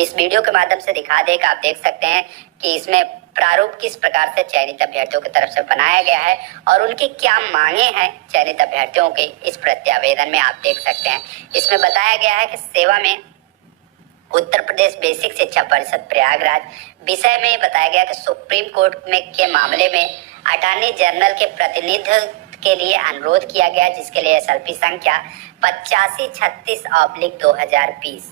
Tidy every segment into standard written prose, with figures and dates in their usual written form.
इस वीडियो के माध्यम से दिखा देगा। आप देख सकते हैं कि इसमें प्रारूप किस प्रकार से चयनित अभ्यर्थियों की तरफ से बनाया गया है और उनकी क्या मांगे हैं चयनित अभ्यर्थियों के इस प्रत्यावेदन में आप देख सकते हैं। इसमें बताया गया है कि सेवा में उत्तर प्रदेश बेसिक शिक्षा परिषद प्रयागराज विषय में बताया गया कि सुप्रीम कोर्ट में के मामले में अटॉर्नी जनरल के प्रतिनिधि के लिए अनुरोध किया गया, जिसके लिए एसएलपी संख्या 8536/2020,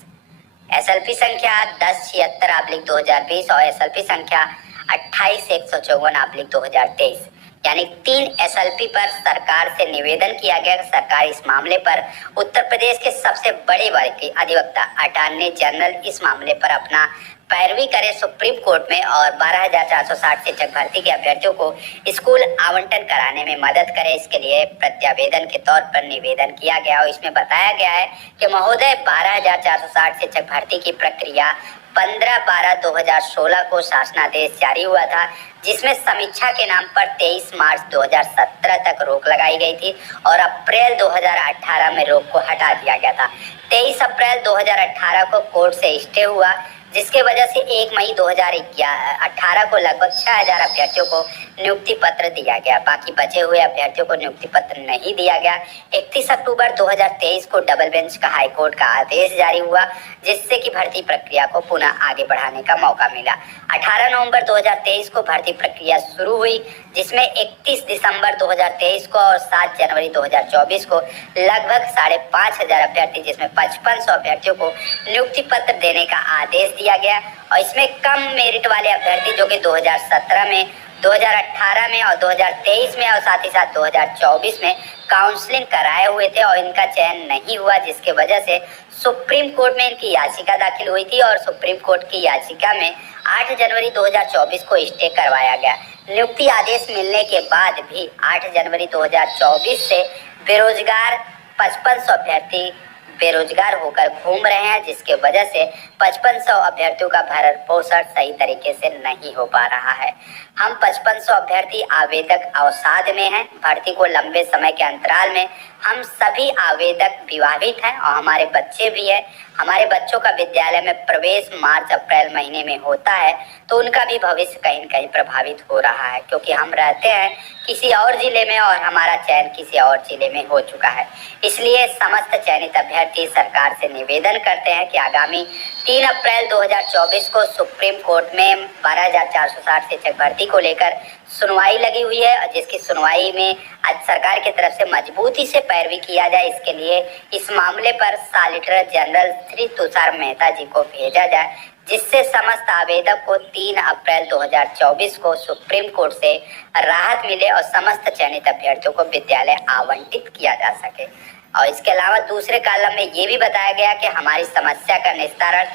एसएलपी संख्या 1076/2020 और एसएलपी संख्या 28154/2023 यानी 3 एसएलपी पर सरकार से निवेदन किया गया कि सरकार इस मामले पर उत्तर प्रदेश के सबसे बड़े वर्ग के अधिवक्ता अटॉर्नी जनरल इस मामले पर अपना पैरवी करे सुप्रीम कोर्ट में और 12,460 शिक्षक भर्ती के अभ्यर्थियों को स्कूल आवंटन कराने में मदद करे। इसके लिए प्रत्यावेदन के तौर पर निवेदन किया गया और इसमें बताया गया है कि महोदय 12,460 शिक्षक भर्ती की प्रक्रिया 15/12/2016 को शासनादेश जारी हुआ था, जिसमें समीक्षा के नाम पर 23 मार्च 2017 तक रोक लगाई गई थी और अप्रैल 2018 में रोक को हटा दिया गया था। 23 अप्रैल 2018 को कोर्ट से स्टे हुआ, जिसके वजह से 1 मई 2018 को लगभग 6000 अभ्यर्थियों को नियुक्ति पत्र दिया गया। बाकी बचे हुए अभ्यर्थियों को नियुक्ति पत्र नहीं दिया गया। 31 अक्टूबर 2023 को डबल बेंच का हाईकोर्ट का आदेश जारी हुआ, जिससे कि भर्ती प्रक्रिया को पुनः आगे बढ़ाने का मौका मिला। 18 नवंबर 2023 को भर्ती प्रक्रिया शुरू हुई, जिसमें 31 दिसंबर 2023 को और 7 जनवरी 2024 को लगभग 5500 अभ्यर्थी, जिसमें 5500 अभ्यर्थियों को नियुक्ति पत्र देने का आदेश दिया गया और इसमें कम मेरिट वाले अभ्यर्थी जो कि 2017 में, 2018 में और 2023 में और साथ ही साथ 2024 में काउंसलिंग कराए हुए थे और इनका चयन नहीं हुआ, जिसके वजह से सुप्रीम कोर्ट में इनकी याचिका दाखिल हुई थी और सुप्रीम कोर्ट की याचिका में 8 जनवरी 2024 को स्टे करवाया गया। नियुक्ति आदेश मिलने के बाद भी 8 जनवरी 2024 से बेरोजगार 5500 अभ्यर्थी बेरोजगार होकर घूम रहे हैं, जिसके वजह से 5500 अभ्यर्थियों का भरण पोषण सही तरीके से नहीं हो पा रहा है। हम 5500 अभ्यर्थी आवेदक अवसाद में हैं। भर्ती को लंबे समय के अंतराल में हम सभी आवेदक विवाहित हैं और हमारे बच्चे भी हैं। हमारे बच्चों का विद्यालय में प्रवेश मार्च अप्रैल महीने में होता है, तो उनका भी भविष्य कहीं न कहीं प्रभावित हो रहा है, क्योंकि हम रहते हैं किसी और जिले में और हमारा चयन किसी और जिले में हो चुका है। इसलिए समस्त चयनित अभ्यर्थी सरकार से निवेदन करते हैं कि आगामी 3 अप्रैल 2024 को सुप्रीम कोर्ट में 12,460 शिक्षक भर्ती को लेकर सुनवाई लगी हुई है, जिसकी सुनवाई में आज सरकार की तरफ से मजबूती से पैरवी किया जाए। इसके लिए इस मामले पर सॉलिसिटर जनरल श्री तुषार मेहता जी को भेजा जाए, जिससे समस्त आवेदक को 3 अप्रैल 2024 को सुप्रीम कोर्ट से राहत मिले और समस्त चयनित अभ्यर्थियों को विद्यालय आवंटित किया जा सके। और इसके अलावा दूसरे कॉलम में ये भी बताया गया कि हमारी समस्या का निस्तारण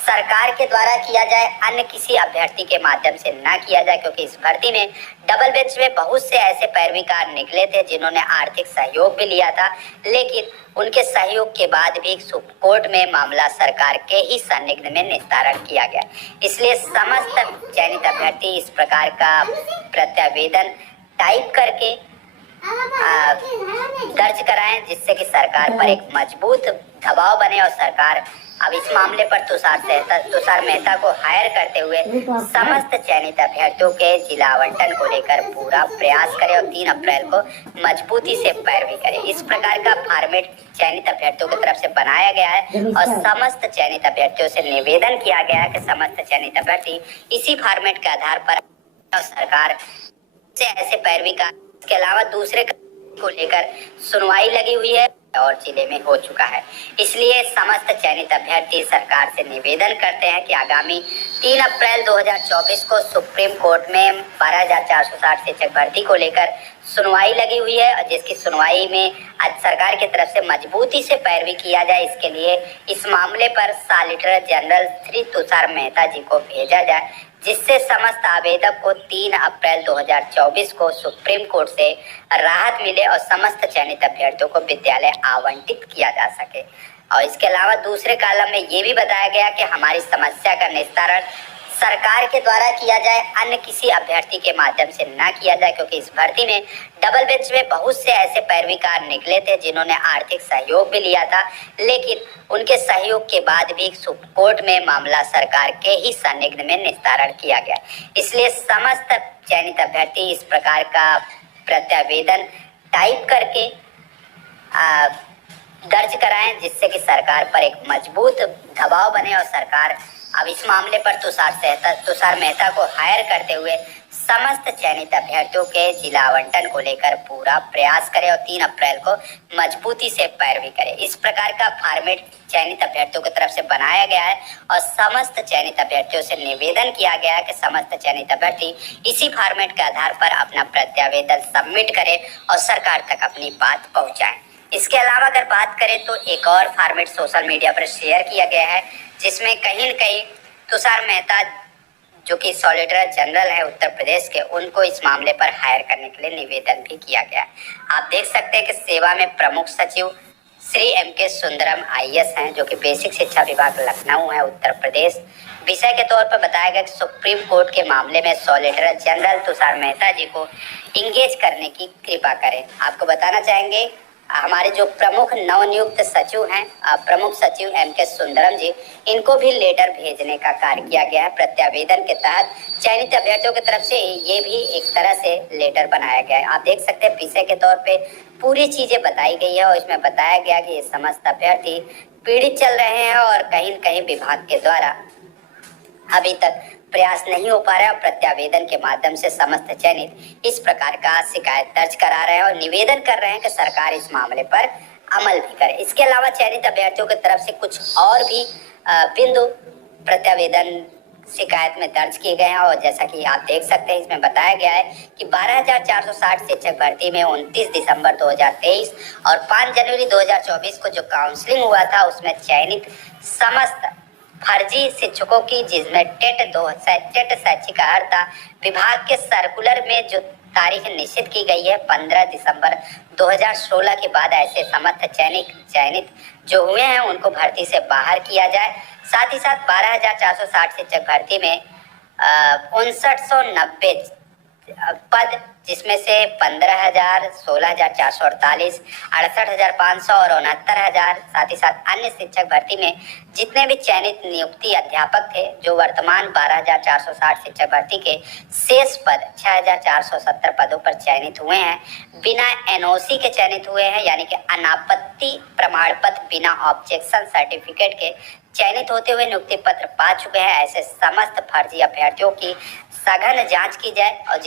सरकार के द्वारा किया जाए, अन्य किसी अभ्यर्थी के माध्यम से ना किया जाए, क्योंकि इस भर्ती में डबल बेंच में बहुत से ऐसे पैरवीकार निकले थे जिन्होंने आर्थिक सहयोग भी लिया था, लेकिन उनके सहयोग के बाद भी कोर्ट में मामला सरकार के ही सानिध्य में निस्तारण किया गया। इसलिए समस्त चयनित अभ्यर्थी इस प्रकार का प्रत्यावेदन टाइप करके दर्ज कराएं, जिससे कि सरकार पर एक मजबूत दबाव बने और सरकार अब इस मामले पर तुषार मेहता को हायर करते हुए समस्त चयनित अभ्यर्थियों के जिला आवंटन को लेकर पूरा प्रयास करे और 3 अप्रैल को मजबूती से पैरवी करे। इस प्रकार का फॉर्मेट चयनित अभ्यर्थियों की तरफ से बनाया गया है और समस्त चयनित अभ्यर्थियों से निवेदन किया गया है कि समस्त चयनित अभ्यर्थी इसी फॉर्मेट के आधार पर सरकार से ऐसे पैरवी का, इसके अलावा दूसरे को लेकर सुनवाई लगी हुई है और जिले में हो चुका है। इसलिए समस्त चयनित अभ्यर्थी सरकार से निवेदन करते हैं कि आगामी 3 अप्रैल 2024 को सुप्रीम कोर्ट में 12,460 शिक्षक भर्ती को लेकर सुनवाई लगी हुई है और जिसकी सुनवाई में आज सरकार की तरफ से मजबूती से पैरवी किया जाए। इसके लिए इस मामले पर सॉलिसिटर जनरल श्री तुषार मेहता जी को भेजा जाए, जिससे समस्त आवेदक को 3 अप्रैल 2024 को सुप्रीम कोर्ट से राहत मिले और समस्त चयनित अभ्यर्थियों को विद्यालय आवंटित किया जा सके। और इसके अलावा दूसरे कॉलम में ये भी बताया गया कि हमारी समस्या का निस्तारण सरकार के द्वारा किया जाए, अन्य किसी अभ्यर्थी के माध्यम से ना किया जाए, क्योंकि इस भर्ती में डबल बेंच में बहुत से ऐसे पैरवीकार निकले थे जिन्होंने आर्थिक सहयोग भी लिया था, लेकिन उनके सहयोग के बाद भी सुप्रीम कोर्ट में मामला सरकार के ही संदिग्ध में निस्तारण किया गया। इसलिए समस्त चयनित अभ्यर्थी इस प्रकार का प्रत्यावेदन टाइप करके दर्ज कराएं, जिससे कि सरकार पर एक मजबूत दबाव बने और सरकार अब इस मामले पर तुषार मेहता को हायर करते हुए समस्त चयनित अभ्यर्थियों के जिला आवंटन को लेकर पूरा प्रयास करे और 3 अप्रैल को मजबूती से पैरवी करे। इस प्रकार का फॉर्मेट चयनित अभ्यर्थियों की तरफ से बनाया गया है और समस्त चयनित अभ्यर्थियों से निवेदन किया गया है कि समस्त चयनित अभ्यर्थी इसी फॉर्मेट के आधार पर अपना प्रत्यावेदन सबमिट करे और सरकार तक अपनी बात पहुंचाएं। इसके अलावा अगर बात करें तो एक और फॉर्मेट सोशल मीडिया पर शेयर किया गया है, जिसमें कहीं न कहीं तुषार मेहता जो कि सॉलिसिटर जनरल है उत्तर प्रदेश के, उनको इस मामले पर हायर करने के लिए निवेदन भी किया गया है। आप देख सकते हैं कि सेवा में प्रमुख सचिव श्री M.K. सुंदरम IAS हैं, जो कि बेसिक शिक्षा विभाग लखनऊ है उत्तर प्रदेश। विषय के तौर पर बताया गया कि सुप्रीम कोर्ट के मामले में सॉलिसिटर जनरल तुषार मेहता जी को इंगेज करने की कृपा करें। आपको बताना चाहेंगे हमारे जो प्रमुख नवनियुक्त सचिव हैं, प्रमुख सचिव M.K. सुंदरम जी, इनको भी लेटर भेजने का कार्य किया गया है। प्रत्यावेदन के तहत चयनित अभ्यर्थियों की तरफ से ये भी एक तरह से लेटर बनाया गया है। आप देख सकते हैं विषय के तौर पे पूरी चीजें बताई गई है और इसमें बताया गया कि ये समस्त अभ्यर्थी पीड़ित चल रहे हैं और कहीं न कहीं विभाग के द्वारा अभी तक प्रयास नहीं हो पा रहा है। प्रत्यावेदन के माध्यम से समस्त चयनित इस प्रकार का शिकायत दर्ज करा रहे हैं और निवेदन कर रहे हैं कि सरकार इस मामले पर अमल भी करे। इसके अलावा चयनित अभ्यर्थियों की तरफ से कुछ और भी बिंदु प्रत्यावेदन शिकायत में दर्ज किए गए हैं और जैसा कि आप देख सकते हैं इसमें बताया गया है कि 12,460 शिक्षक भर्ती में 29 दिसंबर 2023 और 5 जनवरी 2024 को जो काउंसलिंग हुआ था उसमें चयनित समस्त फर्जी शिक्षकों की, जिसमें टेट शैक्षिक अर्हता विभाग के सर्कुलर में जो तारीख निश्चित की गई है 15 दिसंबर 2016 के बाद ऐसे समस्त चयनित जो हुए हैं उनको भर्ती से बाहर किया जाए। साथ ही साथ 12,460 शिक्षक भर्ती में 5990 पद, जिसमें से 15,000, 16,448, 68,500 और 69,000, साथ ही साथ अन्य शिक्षक भर्ती में जितने भी चयनित नियुक्ति अध्यापक थे जो वर्तमान 12,460 शिक्षक भर्ती के शेष पद 6,470 पदों पर चयनित हुए हैं, बिना NOC के चयनित हुए हैं, यानी कि अनापत्ति प्रमाण पत्र बिना ऑब्जेक्शन सर्टिफिकेट के चयनित होते हुए नियुक्ति पत्र पा चुके हैं। ऐसे समस्त फर्जी अभ्यर्थियों की सघन जांच की जाए और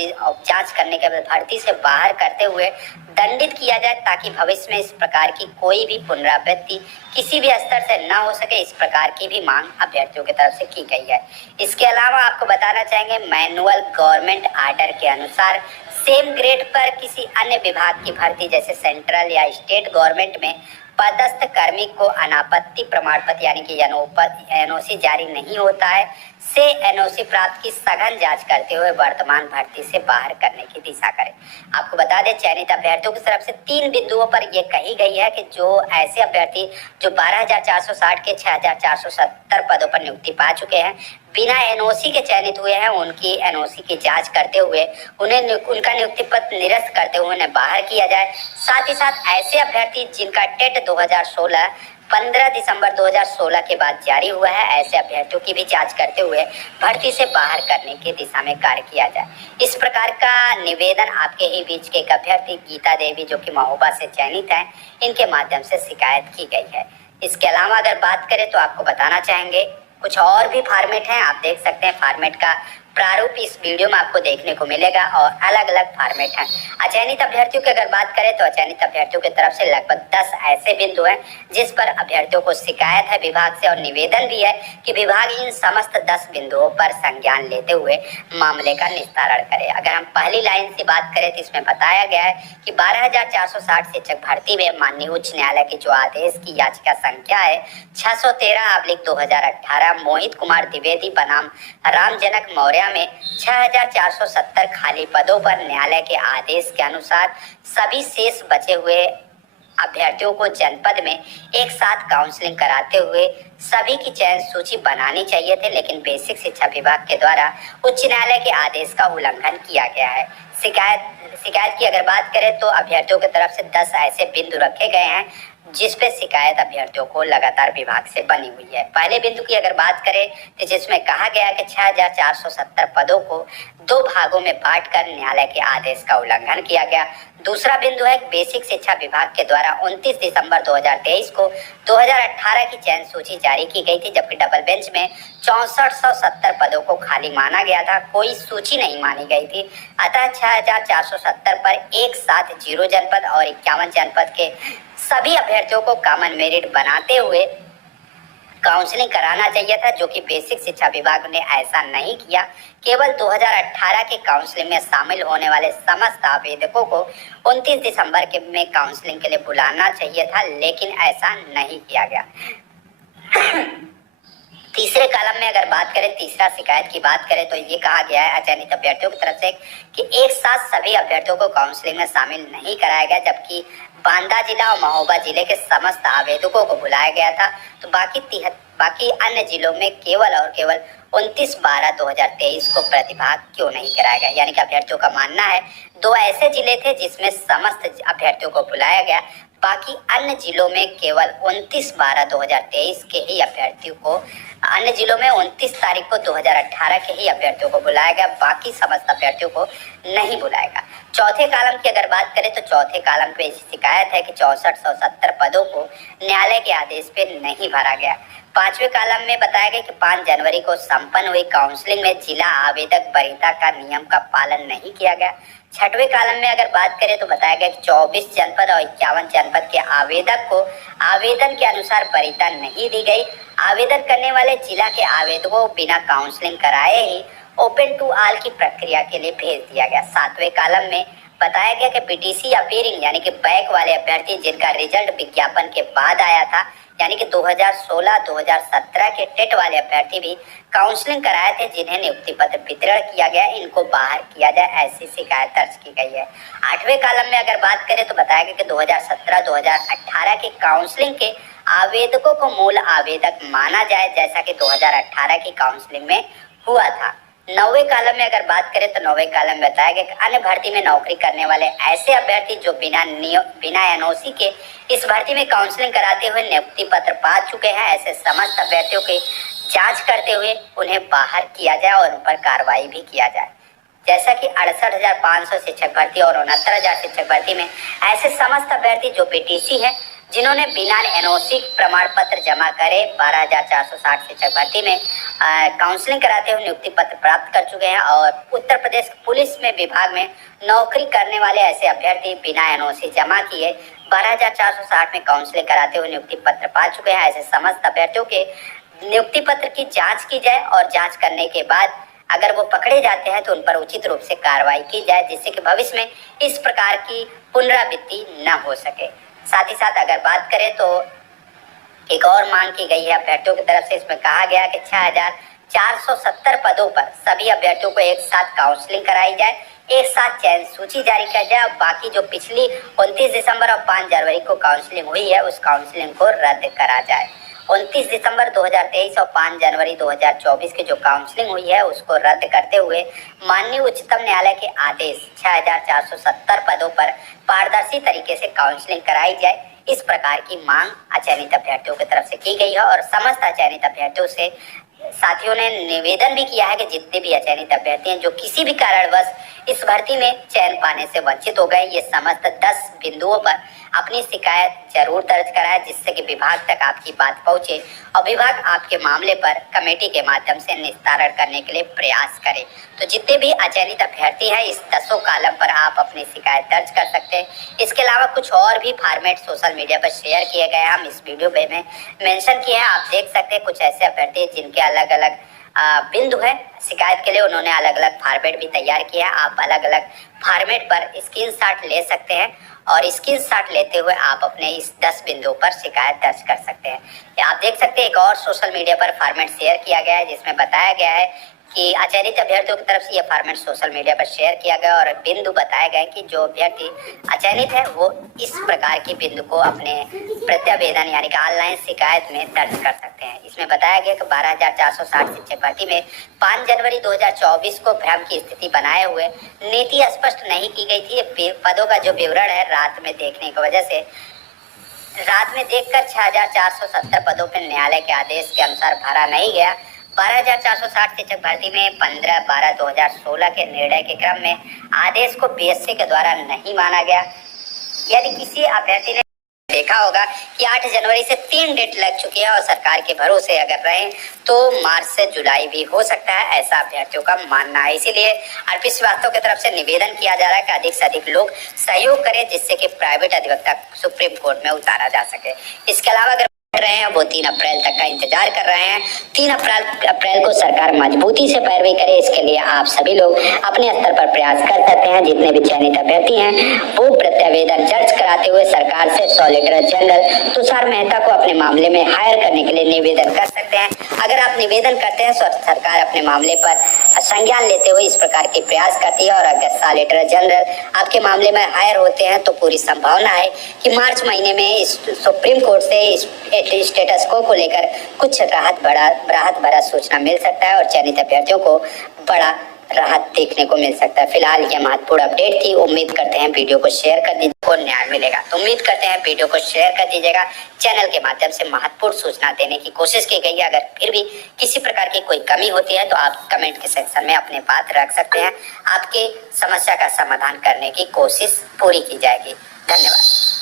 जांच करने के बाद भर्ती से बाहर करते हुए दंडित किया जाए, ताकि भविष्य में इस प्रकार की कोई भी पुनरावृत्ति किसी भी स्तर से न हो सके। इस प्रकार की भी मांग अभ्यर्थियों की तरफ से की गई है। इसके अलावा आपको बताना चाहेंगे मैनुअल गवर्नमेंट आर्डर के अनुसार सेम ग्रेड पर किसी अन्य विभाग की भर्ती जैसे सेंट्रल या स्टेट गवर्नमेंट में पदस्थ कर्मी को अनापत्ति प्रमाण पत्र यानी कि NOC जारी नहीं होता है, से NOC प्राप्त की सघन जांच करते हुए वर्तमान भर्ती से बाहर करने की दिशा करें। आपको बता दें चयनित अभ्यर्थियों की तरफ से 3 बिंदुओं पर यह कही गई है कि जो ऐसे अभ्यर्थी जो 12,460 के 6,470 पदों पर नियुक्ति पा चुके हैं, बिना NOC के चयनित हुए हैं, उनकी NOC की जांच करते हुए उनका नियुक्ति पत्र निरस्त करते हुए उन्हें बाहर किया जाए। साथ ही साथ ऐसे अभ्यर्थी जिनका टेट 2016 15 दिसंबर 2016 के बाद जारी हुआ है, ऐसे अभ्यर्थियों की भी जांच करते हुए भर्ती से बाहर करने की दिशा में कार्य किया जाए। इस प्रकार का निवेदन आपके ही बीच के एक अभ्यर्थी गीता देवी जो कि महोबा से चयनित हैं, इनके माध्यम से शिकायत की गई है। इसके अलावा अगर बात करें तो आपको बताना चाहेंगे कुछ और भी फॉर्मेट हैं। आप देख सकते हैं फॉर्मेट का प्रारूप इस वीडियो में आपको देखने को मिलेगा और अलग अलग फॉर्मेट हैं। अचयनित अभ्यर्थियों की अगर बात करें तो अचयनित अभ्यर्थियों की तरफ से लगभग 10 ऐसे बिंदु हैं जिस पर अभ्यर्थियों को शिकायत है विभाग से और निवेदन भी है कि विभाग इन समस्त 10 बिंदुओं पर संज्ञान लेते हुए मामले का निस्तारण करे। अगर हम पहली लाइन से बात करें तो इसमें बताया गया है कि 12,460 शिक्षक भर्ती में माननीय उच्च न्यायालय के जो आदेश की याचिका संख्या है 613/2018 मोहित कुमार द्विवेदी बनाम रामजनक मौर्य में 6,470 खाली पदों पर न्यायालय के आदेश के अनुसार सभी शेष बचे हुए अभ्यर्थियों को जनपद में एक साथ काउंसलिंग कराते हुए सभी की चयन सूची बनानी चाहिए थे, लेकिन बेसिक शिक्षा विभाग के द्वारा उच्च न्यायालय के आदेश का उल्लंघन किया गया है। शिकायत की अगर बात करें तो अभ्यर्थियों की तरफ से 10 ऐसे बिंदु रखे गए हैं जिस पे शिकायत अभ्यर्थियों को लगातार विभाग से बनी हुई है। पहले बिंदु की अगर बात करें तो जिसमें कहा गया कि 6470 पदों को 2 भागों में बांटकर न्यायालय के आदेश का उल्लंघन किया गया। दूसरा बिंदु है बेसिक शिक्षा विभाग के द्वारा 29 दिसंबर 2023 को 2018 की चयन सूची जारी की गई थी, जबकि डबल बेंच में 6470 पदों को खाली माना गया था, कोई सूची नहीं मानी गई थी। अतः 6470 पर एक साथ 0 जनपद और 51 जनपद के सभी अभ्यर्थियों को कॉमन मेरिट बनाते हुए काउंसलिंग कराना चाहिए था, जो कि बेसिक शिक्षा विभाग ने ऐसा नहीं किया। केवल 2018 के काउंसलिंग में शामिल होने वाले समस्त आवेदकों को 29 दिसंबर के में काउंसलिंग के लिए बुलाना चाहिए था, लेकिन ऐसा नहीं किया गया। तीसरे कॉलम में अगर बात करें, तीसरा शिकायत की बात करें तो ये कहा गया है अचयनित अभ्यर्थियों की तरफ से कि एक साथ सभी अभ्यर्थियों को काउंसलिंग में शामिल नहीं कराया गया, जबकि बांदा जिला और महोबा जिले के समस्त आवेदकों को बुलाया गया था। तो बाकी अन्य जिलों में केवल और केवल 29/12/2023 को प्रतिभाग क्यों नहीं कराया गया। यानी कि अभ्यर्थियों का मानना है 2 ऐसे जिले थे जिसमें समस्त अभ्यर्थियों को बुलाया गया, बाकी अन्य जिलों में केवल 29/12/2023 के ही अभ्यर्थियों को, अन्य जिलों में 29 तारीख को 2018 के ही अभ्यर्थियों को बुलाया गया, बाकी समस्त अभ्यर्थियों को नहीं बुलाएगा। चौथे कॉलम की अगर बात करें तो चौथे कॉलम पे शिकायत है कि 6470 पदों को न्यायालय के आदेश पे नहीं भरा गया। पांचवें कॉलम में बताया गया कि 5 जनवरी को संपन्न हुई काउंसलिंग में जिला आवेदक वरीयता का नियम का पालन नहीं किया गया। छठवें कॉलम में अगर बात करें तो बताया गया कि 24 जनपद और 51 जनपद के आवेदक को आवेदन के अनुसार वरीयता नहीं दी गई। आवेदन करने वाले जिला के आवेदकों को बिना काउंसलिंग कराए ही ओपन टू ऑल की प्रक्रिया के लिए भेज दिया गया। 7वें कॉलम में बताया गया कि पीटीसी अपीयरिंग यानी कि बैक वाले अभ्यर्थी जिनका रिजल्ट विज्ञापन के बाद आया था, यानी कि 2016-2017 के टेट वाले अभ्यर्थी भी काउंसलिंग कराए थे, जिन्हें नियुक्ति पत्र वितरण किया गया, इनको बाहर किया जाए, ऐसी शिकायत दर्ज की गई है। 8वें कॉलम में अगर बात करें तो बताया गया कि 2017-2018 के काउंसलिंग के आवेदकों को मूल आवेदक माना जाए, जैसा कि 2018 की काउंसलिंग में हुआ था। 9वें कॉलम में अगर बात करें तो 9वें कॉलम में बताया गया कि अन्य भर्ती में नौकरी करने वाले ऐसे अभ्यर्थी जो बिना एनओसी के इस भर्ती में काउंसलिंग कराते हुए नियुक्ति पत्र पा चुके हैं, ऐसे समस्त अभ्यर्थियों की जांच करते हुए उन्हें बाहर किया जाए और उन पर कार्रवाई भी किया जाए। जैसा कि 68,500 शिक्षक भर्ती और 69,000 शिक्षक भर्ती में ऐसे समस्त अभ्यर्थी जो पीटीसी है, जिन्होंने बिना एनओसी प्रमाण पत्र जमा करे 12,460 शिक्षक भर्ती में काउंसलिंग कराते हुए नियुक्ति पत्र प्राप्त कर चुके हैं, और उत्तर प्रदेश पुलिस में विभाग में नौकरी करने वाले ऐसे अभ्यर्थी बिना एनओसी जमा किए 12,460 में काउंसलिंग कराते हुए नियुक्ति पत्र पा चुके हैं। ऐसे समस्त अभ्यर्थियों के नियुक्ति पत्र की जांच की जाए और जांच करने के बाद अगर वो पकड़े जाते हैं तो उन पर उचित रूप से कार्रवाई की जाए, जिससे कि भविष्य में इस प्रकार की पुनरावृत्ति न हो सके। साथ ही साथ अगर बात करें तो एक और मांग की गई है अभ्यर्थियों की तरफ से। इसमें कहा गया कि 6470 पदों पर सभी अभ्यर्थियों को एक साथ काउंसलिंग कराई जाए, एक साथ चयन सूची जारी की जाए, और बाकी जो पिछली 29 दिसंबर और 5 जनवरी को काउंसलिंग हुई है उस काउंसलिंग को रद्द करा जाए। 29 दिसंबर 2023 और 5 जनवरी 2024 की जो काउंसलिंग हुई है उसको रद्द करते हुए माननीय उच्चतम न्यायालय के आदेश 6470 पदों पर पारदर्शी तरीके से काउंसलिंग कराई जाए, इस प्रकार की मांग अचयनित अभ्यर्थियों की तरफ से की गई है। और समस्त अचयनित अभ्यर्थियों से साथियों ने निवेदन भी किया है कि जितने भी अचयनित अभ्यर्थी हैं जो किसी भी कारणवश इस भर्ती में चयन पाने से वंचित हो गए, ये समस्त 10 बिंदुओं पर अपनी शिकायत जरूर दर्ज कराए, जिससे कि विभाग तक आपकी बात पहुंचे और विभाग आपके मामले पर कमेटी के माध्यम से निस्तारण करने के लिए प्रयास करे। तो जितने भी अचयनित अभ्यर्थी हैं इस 10 कॉलम पर आप अपनी शिकायत दर्ज कर सकते हैं। इसके अलावा कुछ और भी फॉर्मेट सोशल मीडिया पर शेयर किए गए हैं, हम इस वीडियो में मेंशन किए हैं। आप देख सकते हैं कुछ ऐसे अभ्यर्थी जिनके अलग अलग बिंदु है शिकायत के लिए, उन्होंने अलग अलग फॉर्मेट भी तैयार किया है। आप अलग अलग फॉर्मेट पर स्क्रीनशॉट ले सकते हैं और स्क्रीनशॉट लेते हुए आप अपने इस 10 बिंदुओं पर शिकायत दर्ज कर सकते हैं। आप देख सकते हैं एक और सोशल मीडिया पर फॉर्मेट शेयर किया गया है जिसमें बताया गया है कि चयनित अभ्यर्थियों की तरफ से यह फॉर्मेट सोशल मीडिया पर शेयर किया गया और बिंदु बताए गए कि जो अभ्यर्थी अचयनित है वो इस प्रकार की बिंदु को अपने प्रत्यावेदन यानी कि ऑनलाइन शिकायत में दर्ज कर सकते हैं। इसमें बताया गया कि 12,460 शिक्षक भर्ती में 5 जनवरी 2024 को भ्रम की स्थिति बनाए हुए नीति स्पष्ट नहीं की गई थी। पदों का जो विवरण है रात में देखने की वजह से रात में देखकर 6,470 पदों पर न्यायालय के आदेश के अनुसार भरा नहीं गया। 12,460 शिक्षक भर्ती में 15/12/2016 के निर्णय के क्रम में आदेश को बीएससी के द्वारा नहीं माना गया। यदि किसी अभ्यर्थी ने देखा होगा कि 8 जनवरी से 3 डेट लग चुकी है और सरकार के भरोसे अगर रहे तो मार्च से जुलाई भी हो सकता है, ऐसा अभ्यर्थियों का मानना है। इसीलिए आरपी श्रीवास्तव की तरफ से निवेदन किया जा रहा है कि अधिक से अधिक लोग सहयोग करें जिससे कि प्राइवेट अधिवक्ता सुप्रीम कोर्ट में उतारा जा सके। इसके अलावा अगर रहे हैं वो 3 अप्रैल तक का इंतजार कर रहे हैं। 3 अप्रैल को सरकार मजबूती से पैरवी करे, इसके लिए आप सभी लोग अपने स्तर पर प्रयास कर सकते हैं। जितने भी चयनित अभ्यर्थी हैं वो प्रत्यावेदन दर्ज कराते हुए सरकार से सॉलिसिटर जनरल तुषार मेहता को अपने मामले में हायर करने के लिए निवेदन कर सकते हैं। अगर आप निवेदन करते हैं तो सरकार अपने मामले पर संज्ञान लेते हुए इस प्रकार के प्रयास करती है और अगर सॉलिसिटर जनरल आपके मामले में हायर होते हैं तो पूरी संभावना है कि मार्च महीने में सुप्रीम कोर्ट से स्टेटस को लेकर कुछ राहत भरा सूचना मिल सकता है और चयनित अभ्यर्थियों को बड़ा राहत देखने को मिल सकता है। फिलहाल यह महत्वपूर्ण अपडेट थी। उम्मीद करते हैं वीडियो को शेयर कर दीजिए को न्याय मिलेगा। तो उम्मीद करते हैं वीडियो को शेयर कर दीजिएगा। चैनल के माध्यम से महत्वपूर्ण सूचना देने की कोशिश की गई है। अगर फिर भी किसी प्रकार की कोई कमी होती है तो आप कमेंट के सेक्शन में अपने बात रख सकते हैं। आपके समस्या का समाधान करने की कोशिश पूरी की जाएगी। धन्यवाद।